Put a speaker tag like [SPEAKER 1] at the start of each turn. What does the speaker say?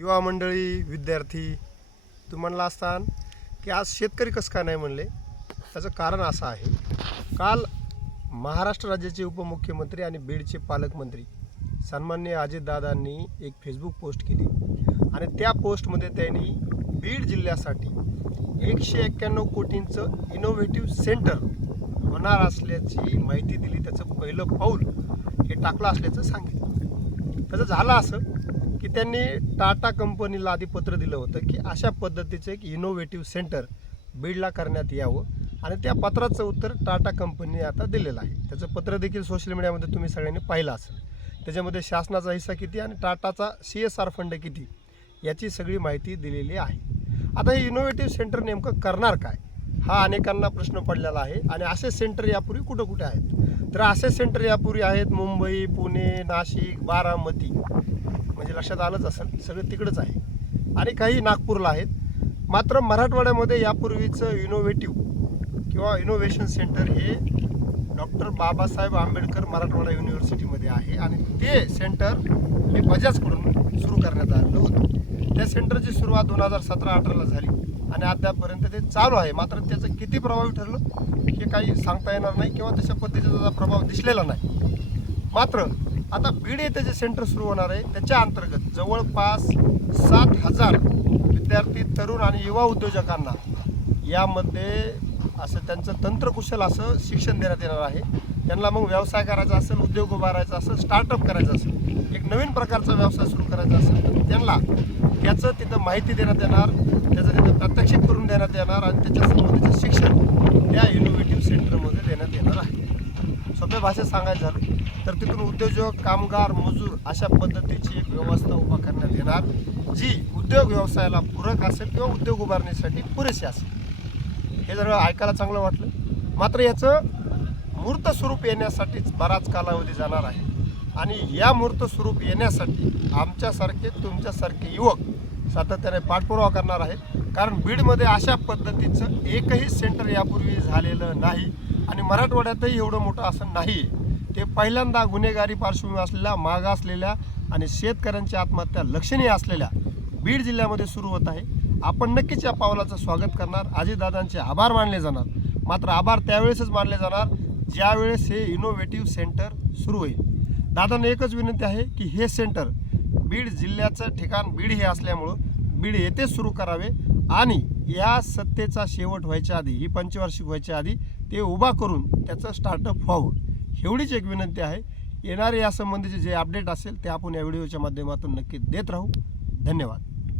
[SPEAKER 1] युवा मंडळी विद्यार्थी तू म्हणला असतान की आज शेतकरी कसं का नाही म्हणले? त्याचं कारण असं आहे. काल महाराष्ट्र राज्याचे उपमुख्यमंत्री आणि बीडचे पालकमंत्री सन्मान्य अजितदादांनी एक फेसबुक पोस्ट केली. आणि त्या पोस्टमध्ये त्यांनी बीड जिल्ह्यासाठी एकशे एक्क्याण्णव कोटींचं इनोव्हेटिव्ह सेंटर होणार असल्याची माहिती दिली. त्याचं पहिलं पाऊल हे टाकलं असल्याचं सांगितलं. त्याचं झालं असं. की त्यांनी टाटा कंपनीला आधी पत्र दिलं होतं की अशा पद्धतीचं एक इनोव्हेटिव्ह सेंटर बीडला करण्यात यावं. आणि त्या पत्राचं उत्तर टाटा कंपनीने आता दिलेलं आहे. त्याचं पत्र देखील सोशल मीडियामध्ये तुम्ही सगळ्यांनी पाहिलं असेल. त्याच्यामध्ये शासनाचा हिस्सा किती आणि टाटाचा सी एस आर फंड किती याची सगळी माहिती दिलेली आहे. आता हे इनोव्हेटिव्ह सेंटर नेमकं करणार काय? हा अनेकांना प्रश्न पडलेला आहे. आणि असे सेंटर यापूर्वी कुठं कुठे आहेत? तर असे सेंटर यापूर्वी आहेत मुंबई पुणे नाशिक बारामती. म्हणजे लक्षात आलंच असेल सगळं तिकडंच आहे. आणि काही नागपूरला आहेत. मात्र मराठवाड्यामध्ये यापूर्वीचं इनोव्हेटिव्ह किंवा इनोव्हेशन सेंटर हे डॉक्टर बाबासाहेब आंबेडकर मराठवाडा युनिव्हर्सिटीमध्ये आहे. आणि ते सेंटर हे बजाजकडून सुरू करण्यात आलेलं होतं. त्या सेंटरची सुरुवात दोन हजार सतरा अठराला झाली. आणि अद्यापर्यंत ते चालू आहे. मात्र त्याचं किती प्रभावी ठरलं हे काही सांगता येणार नाही किंवा तशा पद्धतीचा त्याचा प्रभाव दिसलेला नाही. मात्र आता बीड येथे जे सेंटर सुरू होणार आहे त्याच्या अंतर्गत जवळपास सात हजार विद्यार्थी तरुण आणि युवा उद्योजकांना यामध्ये असं त्यांचं तंत्रकुशल असं शिक्षण देण्यात येणार आहे. त्यांना मग व्यवसाय करायचा असेल उद्योग उभारायचा असेल स्टार्टअप करायचा असेल एक नवीन प्रकारचा व्यवसाय सुरू करायचा असेल त्यांना त्याचं तिथं माहिती देण्यात येणार त्याचं तिथं प्रात्यक्षिक करून देण्यात येणार आणि त्याच्या संबंधीचं शिक्षण त्या इनोव्हेटिव्ह सेंटरमध्ये देण्यात येणार आहे सोप्या भाषेत सांगायचं झालं तर तिथून उद्योजक कामगार मजूर अशा पद्धतीची एक व्यवस्था उभा करण्यात येणार जी उद्योग व्यवसायाला पूरक असेल किंवा उद्योग उभारण्यासाठी पुरेशी असेल. हे जर ऐकायला चांगलं वाटलं मात्र याचं मूर्त स्वरूप येण्यासाठीच बराच कालावधी जाणार आहे. आणि या मूर्त स्वरूप येण्यासाठी आमच्यासारखे तुमच्यासारखे युवक सातत्याने पाठपुरावा करणार आहेत. कारण बीडमध्ये अशा पद्धतीचं एकही सेंटर यापूर्वी झालेलं नाही. आणि मराठवाड्यातही एवढं मोठं असं नाही. ते पहिल्यांदा गुन्हेगारी पार्श्वभूमी असलेल्या मागासलेल्या आणि शेतकऱ्यांची आत्महत्या लक्षणीय असलेल्या बीड जिल्ह्यामध्ये सुरू होत आहे. आपण नक्कीच या पावलाचं स्वागत करणार. आजीदादांचे आभार मानले जाणार. मात्र आभार त्यावेळेसच मानले जाणार ज्यावेळेस हे इनोव्हेटिव्ह सेंटर सुरू होईल. दादांना एकच विनंती आहे की हे सेंटर बीड जिल्ह्याचं ठिकाण बीड हे असल्यामुळं बीड येथेच सुरू करावे आणि या सत्तेचा शेवट व्हायच्या आधी ही पंचवार्षिक व्हायच्या आधी ते उभा करून त्याचं स्टार्टअप व्हावं. एवढीच एक विनंती आहे. येणारे यासंबंधीचे जे अपडेट असेल ते आपण या व्हिडिओच्या माध्यमातून नक्की देत राहू. धन्यवाद.